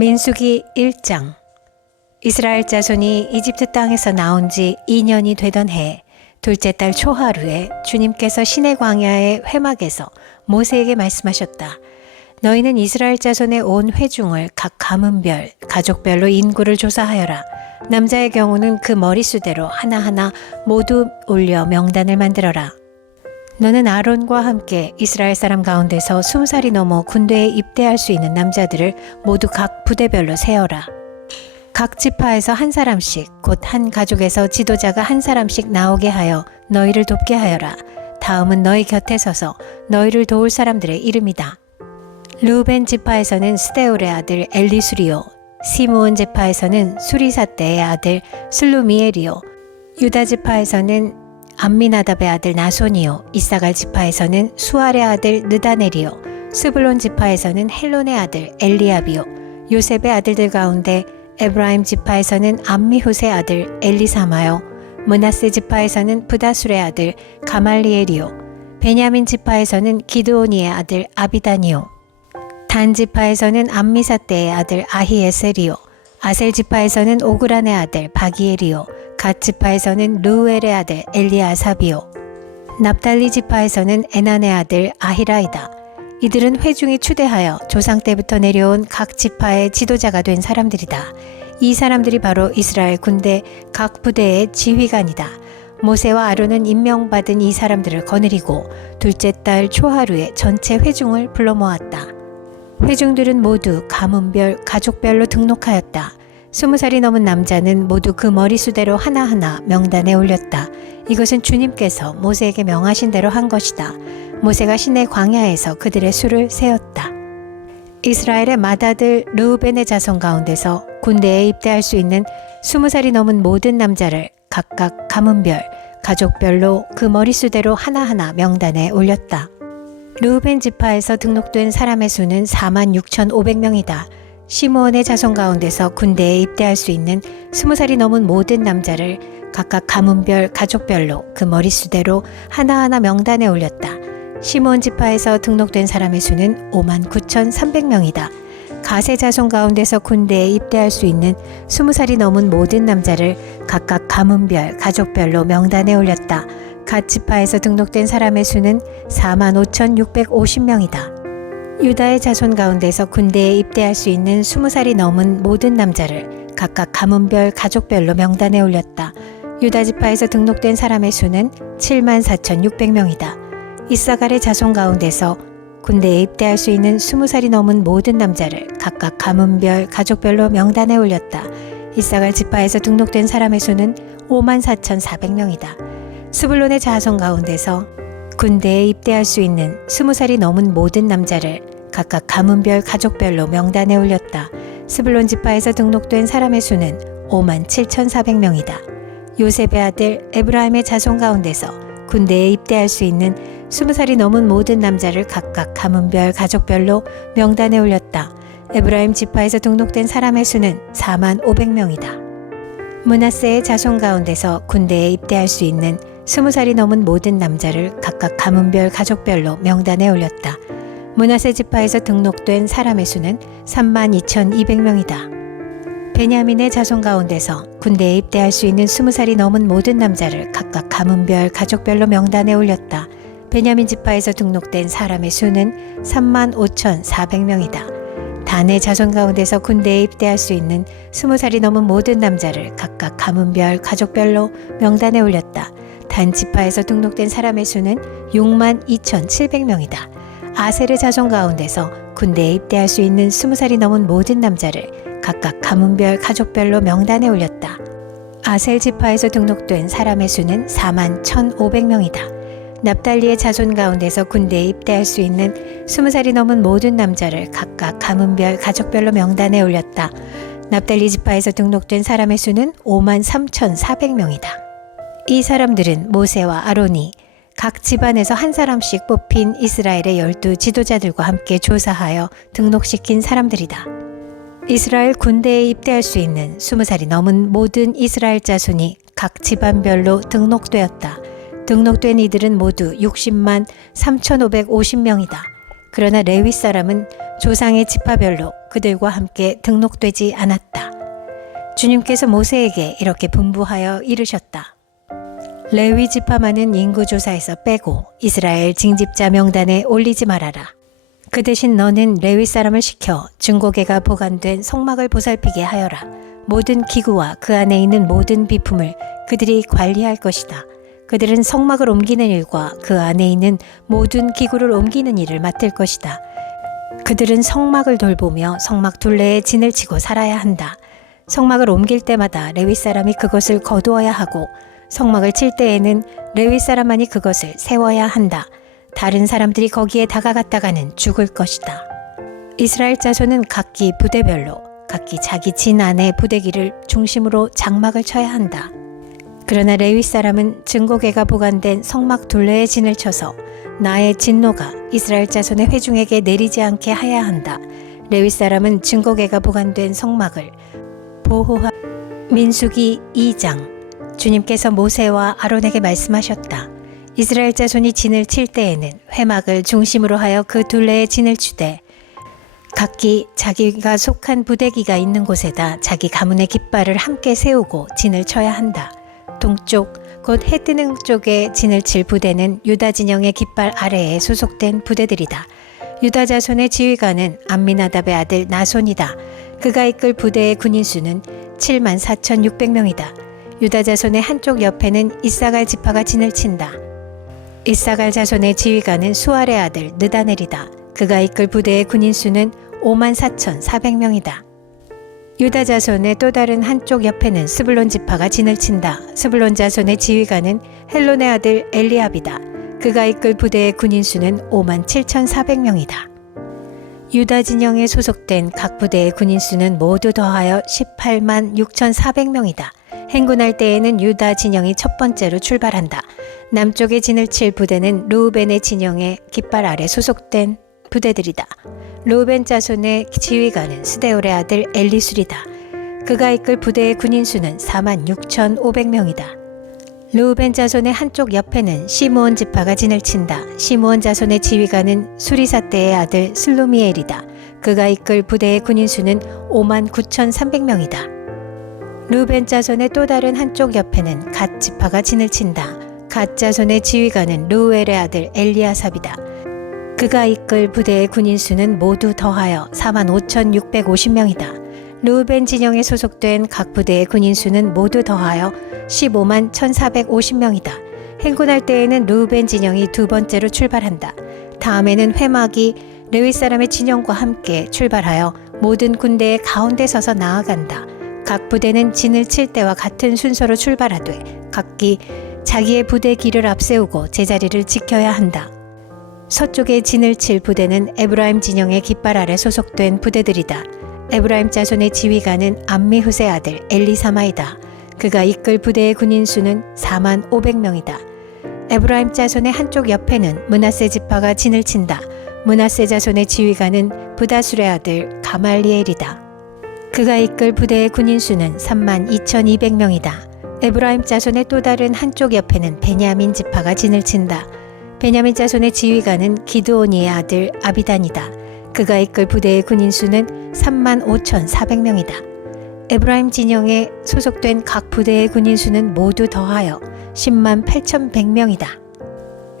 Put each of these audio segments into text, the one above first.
민수기 1장. 이스라엘 자손이 이집트 땅에서 나온 지 2년이 되던 해 둘째 달 초하루에 주님께서 시내 광야의 회막에서 모세에게 말씀하셨다. 너희는 이스라엘 자손의 온 회중을 각 가문별, 가족별로 인구를 조사하여라. 남자의 경우는 그 머릿수대로 하나하나 모두 올려 명단을 만들어라. 너는 아론과 함께 이스라엘 사람 가운데서 20살이 넘어 군대에 입대할 수 있는 남자들을 모두 각 부대별로 세어라. 각 지파에서 한 사람씩, 곧 한 가족에서 지도자가 한 사람씩 나오게 하여 너희를 돕게 하여라. 다음은 너희 곁에 서서 너희를 도울 사람들의 이름이다. 르우벤 지파에서는 스데울의 아들 엘리수리오, 시므온 지파에서는 수리사떼의 아들 슬루미엘이요, 유다 지파에서는 암미나답의 아들 나손이요, 이사갈 지파에서는 수알의 아들 느다넬이요, 스불론 지파에서는 헬론의 아들 엘리압이요, 요셉의 아들들 가운데 에브라임 지파에서는 암미훗의 아들 엘리사마요, 므낫세 지파에서는 브다술의 아들 가말리엘이요, 베냐민 지파에서는 기드오니의 아들 아비다니요, 단 지파에서는 암미사떼의 아들 아히에셀이요, 아셀 지파에서는 오그란의 아들 바기엘이요, 갓 지파에서는 르우엘의 아들 엘리아삽이요, 납달리 지파에서는 에난의 아들 아히라이다. 이들은 회중이 추대하여 조상 때부터 내려온 각 지파의 지도자가 된 사람들이다. 이 사람들이 바로 이스라엘 군대 각 부대의 지휘관이다. 모세와 아론은 임명받은 이 사람들을 거느리고 둘째 달 초하루에 전체 회중을 불러 모았다. 회중들은 모두 가문별, 가족별로 등록하였다. 20살이 넘은 남자는 모두 그 머릿수대로 하나하나 명단에 올렸다. 이것은 주님께서 모세에게 명하신 대로 한 것이다. 모세가 시내 광야에서 그들의 수를 세었다. 이스라엘의 맏아들 르우벤의 자손 가운데서 군대에 입대할 수 있는 20살이 넘은 모든 남자를 각각 가문별, 가족별로 그 머릿수대로 하나하나 명단에 올렸다. 르우벤 지파에서 등록된 사람의 수는 46,500명이다. 시므온의 자손 가운데서 군대에 입대할 수 있는 20살이 넘은 모든 남자를 각각 가문별, 가족별로 그 머릿수대로 하나하나 명단에 올렸다. 시므온 지파에서 등록된 사람의 수는 59,300명이다. 갓의 자손 가운데서 군대에 입대할 수 있는 20살이 넘은 모든 남자를 각각 가문별, 가족별로 명단에 올렸다. 갓 지파에서 등록된 사람의 수는 45,650명이다. 유다의 자손 가운데서 군대에 입대할 수 있는 20살이 넘은 모든 남자를 각각 가문별, 가족별로 명단에 올렸다. 유다 지파에서 등록된 사람의 수는 74,600명이다. 이사갈의 자손 가운데서 군대에 입대할 수 있는 20살이 넘은 모든 남자를 각각 가문별, 가족별로 명단에 올렸다. 이사갈 지파에서 등록된 사람의 수는 54,400명이다. 스불론의 자손 가운데서 군대에 입대할 수 있는 20살이 넘은 모든 남자를 각각 가문별, 가족별로 명단에 올렸다. 스불론 지파에서 등록된 사람의 수는 57,400명이다. 요셉의 아들 에브라임의 자손 가운데서 군대에 입대할 수 있는 20살이 넘은 모든 남자를 각각 가문별, 가족별로 명단에 올렸다. 에브라임 지파에서 등록된 사람의 수는 45,000명이다. 므낫세의 자손 가운데서 군대에 입대할 수 있는 20살이 넘은 모든 남자를 각각 가문별, 가족별로 명단에 올렸다. 므낫세 지파에서 등록된 사람의 수는 32,200명이다. 베냐민의 자손 가운데서 군대에 입대할 수 있는 20살이 넘은 모든 남자를 각각 가문별, 가족별로 명단에 올렸다. 베냐민 지파에서 등록된 사람의 수는 35,400명이다. 단의 자손 가운데서 군대에 입대할 수 있는 20살이 넘은 모든 남자를 각각 가문별, 가족별로 명단에 올렸다. 단 지파에서 등록된 사람의 수는 62,700명이다. 아셀의 자손 가운데서 군대에 입대할 수 있는 20살이 넘은 모든 남자를 각각 가문별, 가족별로 명단에 올렸다. 아셀 지파에서 등록된 사람의 수는 41,500명이다. 납달리의 자손 가운데서 군대에 입대할 수 있는 20살이 넘은 모든 남자를 각각 가문별, 가족별로 명단에 올렸다. 납달리 지파에서 등록된 사람의 수는 53,400명이다. 이 사람들은 모세와 아론이 각 집안에서 한 사람씩 뽑힌 이스라엘의 12 지도자들과 함께 조사하여 등록시킨 사람들이다. 이스라엘 군대에 입대할 수 있는 20살이 넘은 모든 이스라엘 자손이 각 집안별로 등록되었다. 등록된 이들은 모두 60만 3,550명이다. 그러나 레위 사람은 조상의 지파별로 그들과 함께 등록되지 않았다. 주님께서 모세에게 이렇게 분부하여 이르셨다. 레위 지파만은 인구조사에서 빼고 이스라엘 징집자 명단에 올리지 말아라. 그 대신 너는 레위 사람을 시켜 증거궤가 보관된 성막을 보살피게 하여라. 모든 기구와 그 안에 있는 모든 비품을 그들이 관리할 것이다. 그들은 성막을 옮기는 일과 그 안에 있는 모든 기구를 옮기는 일을 맡을 것이다. 그들은 성막을 돌보며 성막 둘레에 진을 치고 살아야 한다. 성막을 옮길 때마다 레위 사람이 그것을 거두어야 하고 성막을 칠 때에는 레위 사람만이 그것을 세워야 한다. 다른 사람들이 거기에 다가갔다가는 죽을 것이다. 이스라엘 자손은 각기 부대별로 각기 자기 진 안의 부대기를 중심으로 장막을 쳐야 한다. 그러나 레위 사람은 증거궤가 보관된 성막 둘레에 진을 쳐서 나의 진노가 이스라엘 자손의 회중에게 내리지 않게 해야 한다. 레위 사람은 증거궤가 보관된 성막을 보호하. 민수기 2장. 주님께서 모세와 아론에게 말씀하셨다. 이스라엘 자손이 진을 칠 때에는 회막을 중심으로 하여 그 둘레에 진을 치되 각기 자기가 속한 부대기가 있는 곳에다 자기 가문의 깃발을 함께 세우고 진을 쳐야 한다. 동쪽 곧 해 뜨는 쪽에 진을 칠 부대는 유다 진영의 깃발 아래에 소속된 부대들이다. 유다 자손의 지휘관은 암미나답의 아들 나손이다. 그가 이끌 부대의 군인 수는 74,600명이다. 유다 자손의 한쪽 옆에는 이사갈 지파가 진을 친다. 이사갈 자손의 지휘관은 수알의 아들 느다넬이다. 그가 이끌 부대의 군인 수는 54,400명이다. 유다 자손의 또 다른 한쪽 옆에는 스불론 지파가 진을 친다. 스불론 자손의 지휘관은 헬론의 아들 엘리압이다. 그가 이끌 부대의 군인 수는 57,400명이다. 유다 진영에 소속된 각 부대의 군인 수는 모두 더하여 186,400명이다. 행군할 때에는 유다 진영이 첫 번째로 출발한다. 남쪽에 진을 칠 부대는 르우벤의 진영의 깃발 아래 소속된 부대들이다. 르우벤 자손의 지휘관은 스데올의 아들 엘리술이다. 그가 이끌 부대의 군인 수는 46,500명이다. 르우벤 자손의 한쪽 옆에는 시므온 지파가 진을 친다. 시므온 자손의 지휘관은 수리사떼의 아들 슬루미엘이다. 그가 이끌 부대의 군인 수는 59,300명이다. 르우벤 자손의 또 다른 한쪽 옆에는 갓 지파가 진을 친다. 갓 자손의 지휘관은 르우엘의 아들 엘리아삽이다. 그가 이끌 부대의 군인 수는 모두 더하여 45,650명이다. 르우벤 진영에 소속된 각 부대의 군인 수는 모두 더하여 151,450명이다. 행군할 때에는 르우벤 진영이 두 번째로 출발한다. 다음에는 회막이 레위 사람의 진영과 함께 출발하여 모든 군대의 가운데 서서 나아간다. 각 부대는 진을 칠 때와 같은 순서로 출발하되 각기 자기의 부대 길을 앞세우고 제자리를 지켜야 한다. 서쪽에 진을 칠 부대는 에브라임 진영의 깃발 아래 소속된 부대들이다. 에브라임 자손의 지휘관은 암미훗의 아들 엘리사마이다. 그가 이끌 부대의 군인 수는 45,000명이다. 에브라임 자손의 한쪽 옆에는 므낫세 지파가 진을 친다. 므낫세 자손의 지휘관은 부다술의 아들 가말리엘이다. 그가 이끌 부대의 군인 수는 32,200명이다. 에브라임 자손의 또 다른 한쪽 옆에는 베냐민 지파가 진을 친다. 베냐민 자손의 지휘관은 기드오니의 아들 아비단이다. 그가 이끌 부대의 군인 수는 35,400명이다. 에브라임 진영에 소속된 각 부대의 군인 수는 모두 더하여 108,100명이다.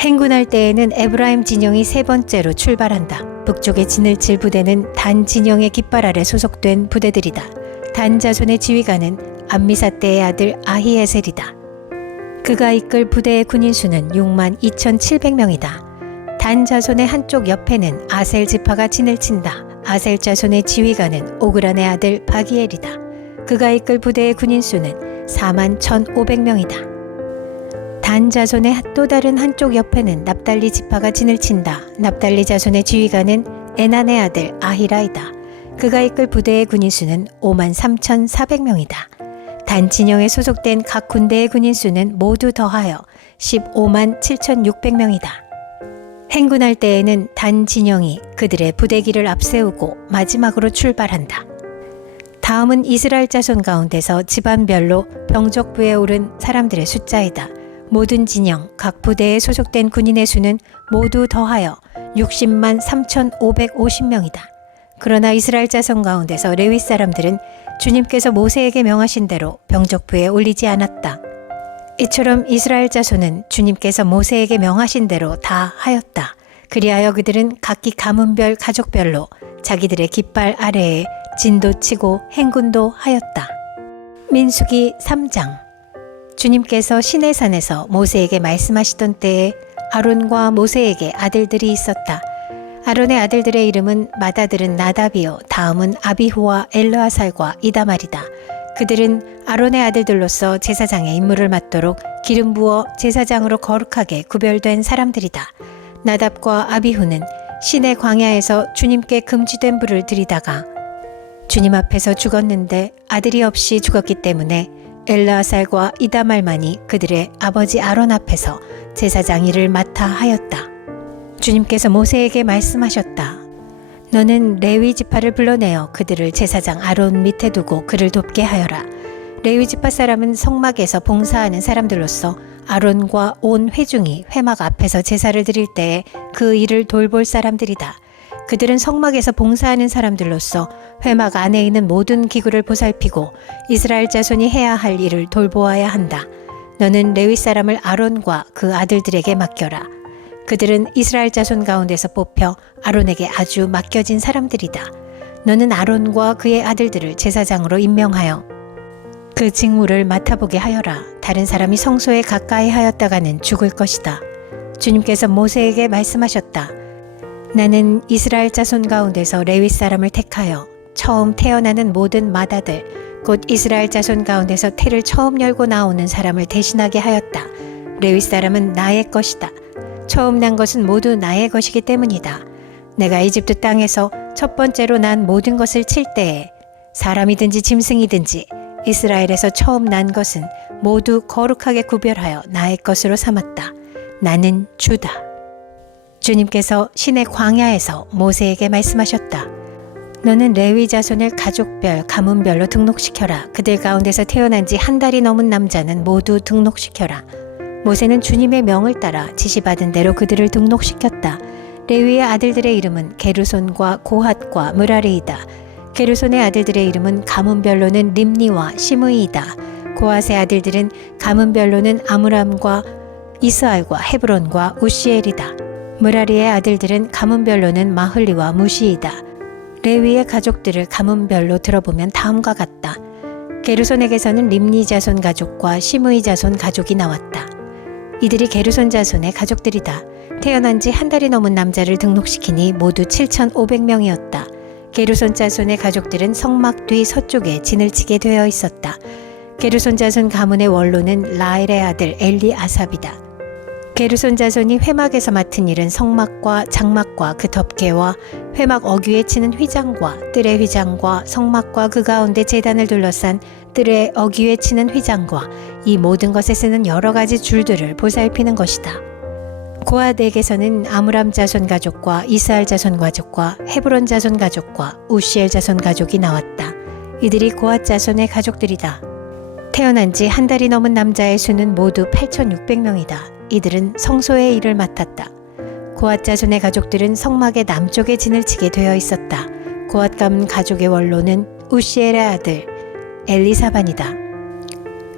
행군할 때에는 에브라임 진영이 세 번째로 출발한다. 북쪽에 진을 칠 부대는 단 진영의 깃발 아래 소속된 부대들이다. 단 자손의 지휘관은 암미사떼의 아들 아히에셀이다. 그가 이끌 부대의 군인 수는 62,700명이다. 단 자손의 한쪽 옆에는 아셀 지파가 진을 친다. 아셀 자손의 지휘관은 오그란의 아들 바기엘이다. 그가 이끌 부대의 군인 수는 41,500명이다. 단 자손의 또 다른 한쪽 옆에는 납달리 지파가 진을 친다. 납달리 자손의 지휘관은 에난의 아들 아히라이다. 그가 이끌 부대의 군인 수는 53,400명이다. 단 진영에 소속된 각 군대의 군인 수는 모두 더하여 157,600명이다. 행군할 때에는 단 진영이 그들의 부대기를 앞세우고 마지막으로 출발한다. 다음은 이스라엘 자손 가운데서 집안별로 병적부에 오른 사람들의 숫자이다. 모든 진영, 각 부대에 소속된 군인의 수는 모두 더하여 60만 3,550명이다. 그러나 이스라엘 자손 가운데서 레위 사람들은 주님께서 모세에게 명하신 대로 병적부에 올리지 않았다. 이처럼 이스라엘 자손은 주님께서 모세에게 명하신 대로 다 하였다. 그리하여 그들은 각기 가문별 가족별로 자기들의 깃발 아래에 진도 치고 행군도 하였다. 민수기 3장. 주님께서 시내산에서 모세에게 말씀하시던 때에 아론과 모세에게 아들들이 있었다. 아론의 아들들의 이름은 맏아들은 나답이요 다음은 아비후와 엘르아살과 이다말이다. 그들은 아론의 아들들로서 제사장의 임무를 맡도록 기름 부어 제사장으로 거룩하게 구별된 사람들이다. 나답과 아비후는 시내 광야에서 주님께 금지된 불을 들이다가 주님 앞에서 죽었는데 아들이 없이 죽었기 때문에 엘르아살과 이다말만이 그들의 아버지 아론 앞에서 제사장 일을 맡아 하였다. 주님께서 모세에게 말씀하셨다. 너는 레위 지파를 불러내어 그들을 제사장 아론 밑에 두고 그를 돕게 하여라. 레위 지파 사람은 성막에서 봉사하는 사람들로서 아론과 온 회중이 회막 앞에서 제사를 드릴 때에 그 일을 돌볼 사람들이다. 그들은 성막에서 봉사하는 사람들로서 회막 안에 있는 모든 기구를 보살피고 이스라엘 자손이 해야 할 일을 돌보아야 한다. 너는 레위 사람을 아론과 그 아들들에게 맡겨라. 그들은 이스라엘 자손 가운데서 뽑혀 아론에게 아주 맡겨진 사람들이다. 너는 아론과 그의 아들들을 제사장으로 임명하여 그 직무를 맡아보게 하여라. 다른 사람이 성소에 가까이 하였다가는 죽을 것이다. 주님께서 모세에게 말씀하셨다. 나는 이스라엘 자손 가운데서 레위 사람을 택하여 처음 태어나는 모든 맏아들 곧 이스라엘 자손 가운데서 태를 처음 열고 나오는 사람을 대신하게 하였다. 레위 사람은 나의 것이다. 처음 난 것은 모두 나의 것이기 때문이다. 내가 이집트 땅에서 첫 번째로 난 모든 것을 칠 때에 사람이든지 짐승이든지 이스라엘에서 처음 난 것은 모두 거룩하게 구별하여 나의 것으로 삼았다. 나는 주다. 주님께서 시내 광야에서 모세에게 말씀하셨다. 너는 레위 자손을 가족별, 가문별로 등록시켜라. 그들 가운데서 태어난 지 한 달이 넘은 남자는 모두 등록시켜라. 모세는 주님의 명을 따라 지시받은 대로 그들을 등록시켰다. 레위의 아들들의 이름은 게르손과 고핫과 므라리이다. 게르손의 아들들의 이름은 가문별로는 림니와 시므이이다. 고핫의 아들들은 가문별로는 아므람과 이스알과 헤브론과 우시엘이다. 므라리의 아들들은 가문별로는 마흘리와 무시이다. 레위의 가족들을 가문별로 들어보면 다음과 같다. 게르손에게서는 림니 자손 가족과 시므이 자손 가족이 나왔다. 이들이 게르손 자손의 가족들이다. 태어난 지 한 달이 넘은 남자를 등록시키니 모두 7,500명이었다. 게르손 자손의 가족들은 성막 뒤 서쪽에 진을 치게 되어 있었다. 게르손 자손 가문의 원로는 라엘의 아들 엘리아삽이다. 게르손 자손이 회막에서 맡은 일은 성막과 장막과 그 덮개와 회막 어귀에 치는 휘장과 뜰의 휘장과 성막과 그 가운데 제단을 둘러싼 뜰의 어귀에 치는 휘장과 이 모든 것에 쓰는 여러 가지 줄들을 보살피는 것이다. 고핫에게서는 아므람 자손 가족과 이스알 자손 가족과 헤브론 자손 가족과 우시엘 자손 가족이 나왔다. 이들이 고핫 자손의 가족들이다. 태어난 지 한 달이 넘은 남자의 수는 모두 8,600명이다. 이들은 성소의 일을 맡았다. 고핫 자손의 가족들은 성막의 남쪽에 진을 치게 되어 있었다. 고핫 가문 가족의 원로는 우시엘의 아들 엘리사반이다.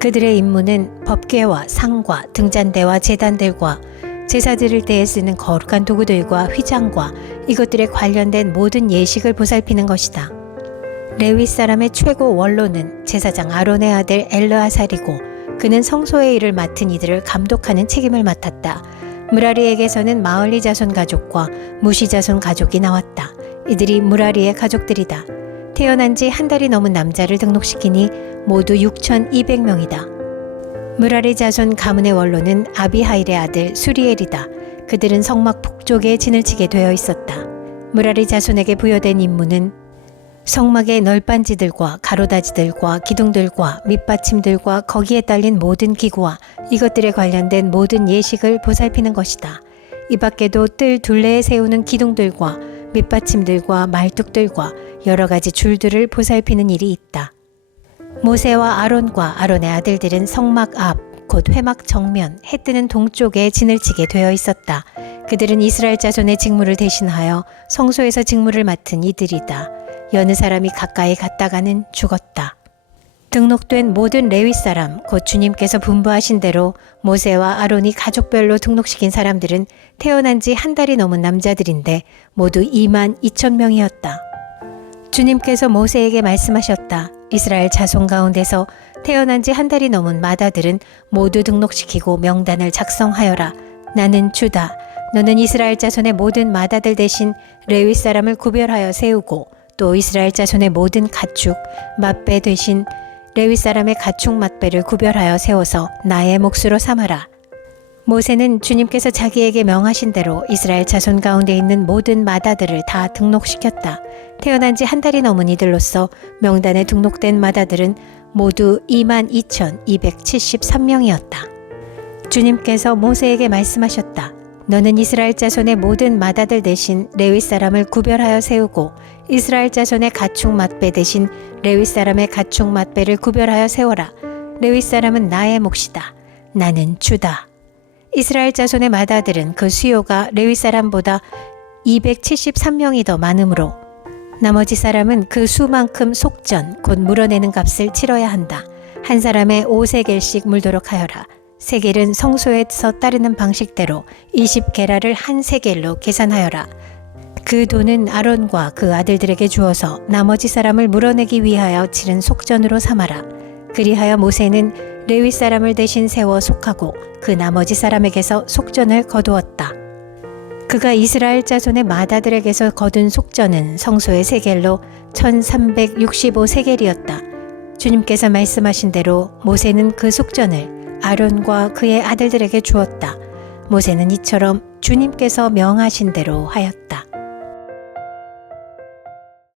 그들의 임무는 법궤와 상과 등잔대와 제단들과 제사 드릴 때에 쓰는 거룩한 도구들과 휘장과 이것들에 관련된 모든 예식을 보살피는 것이다. 레위 사람의 최고 원로는 제사장 아론의 아들 엘르아살이고 그는 성소의 일을 맡은 이들을 감독하는 책임을 맡았다. 므라리에게서는 마흘리 자손 가족과 무시 자손 가족이 나왔다. 이들이 므라리의 가족들이다. 태어난 지 한 달이 넘은 남자를 등록시키니 모두 6,200명이다. 므라리 자손 가문의 원로는 아비하일의 아들 수리엘이다. 그들은 성막 북쪽에 진을 치게 되어 있었다. 므라리 자손에게 부여된 임무는 성막의 널빤지들과 가로다지들과 기둥들과 밑받침들과 거기에 딸린 모든 기구와 이것들에 관련된 모든 예식을 보살피는 것이다. 이 밖에도 뜰 둘레에 세우는 기둥들과 밑받침들과 말뚝들과 여러 가지 줄들을 보살피는 일이 있다. 모세와 아론과 아론의 아들들은 성막 앞, 곧 회막 정면, 해 뜨는 동쪽에 진을 치게 되어 있었다. 그들은 이스라엘 자손의 직무를 대신하여 성소에서 직무를 맡은 이들이다. 여느 사람이 가까이 갔다가는 죽었다. 등록된 모든 레위 사람, 곧 주님께서 분부하신 대로 모세와 아론이 가족별로 등록시킨 사람들은 태어난 지 한 달이 넘은 남자들인데 모두 22,000명이었다. 주님께서 모세에게 말씀하셨다. 이스라엘 자손 가운데서 태어난 지 한 달이 넘은 마다들은 모두 등록시키고 명단을 작성하여라. 나는 주다. 너는 이스라엘 자손의 모든 마다들 대신 레위 사람을 구별하여 세우고 또 이스라엘 자손의 모든 가축, 맛배 대신 레위 사람의 가축 맛배를 구별하여 세워서 나의 몫으로 삼아라. 모세는 주님께서 자기에게 명하신 대로 이스라엘 자손 가운데 있는 모든 마다들을 다 등록시켰다. 태어난 지 한 달이 넘은 이들로서 명단에 등록된 마다들은 모두 22,273명이었다. 주님께서 모세에게 말씀하셨다. 너는 이스라엘 자손의 모든 마다들 대신 레위 사람을 구별하여 세우고 이스라엘 자손의 가축 맛배 대신 레위 사람의 가축 맛배를 구별하여 세워라. 레위 사람은 나의 몫이다. 나는 주다. 이스라엘 자손의 마다들은 그 수요가 레위 사람보다 273명이 더 많으므로 나머지 사람은 그 수만큼 속전 곧 물어내는 값을 치러야 한다. 한 사람의 5세겔씩 물도록 하여라. 세겔은 성소에서 따르는 방식대로 20게라를 한 세겔로 계산하여라. 그 돈은 아론과 그 아들들에게 주어서 나머지 사람을 물어내기 위하여 치른 속전으로 삼아라. 그리하여 모세는 레위 사람을 대신 세워 속하고 그 나머지 사람에게서 속전을 거두었다. 그가 이스라엘 자손의 마다들에게서 거둔 속전은 성소의 세겔로 1365세겔이었다. 주님께서 말씀하신 대로 모세는 그 속전을 아론과 그의 아들들에게 주었다. 모세는 이처럼 주님께서 명하신 대로 하였다.